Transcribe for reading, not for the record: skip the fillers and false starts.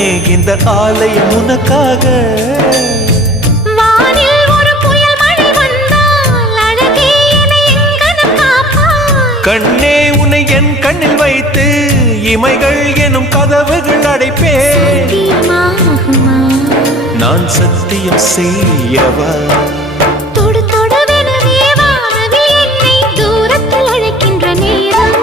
கண்ணே இந்த ஆலயம் உனக்காக. வானில் ஒரு புயல் மழை வந்தால் அழகே என்னை எங்கனம் காப்பாய். கண்ணே உன்னை என் கண்ணில் வைத்து இமைகள் எனும் கதவுகள் அடைப்பேன். சத்தியமாகுமா? நான் சத்தியம் செய்யவா? தொடு தொடுவெனவே வானவில் என்னை தூரத்தில் அழைக்கின்ற நேரம்.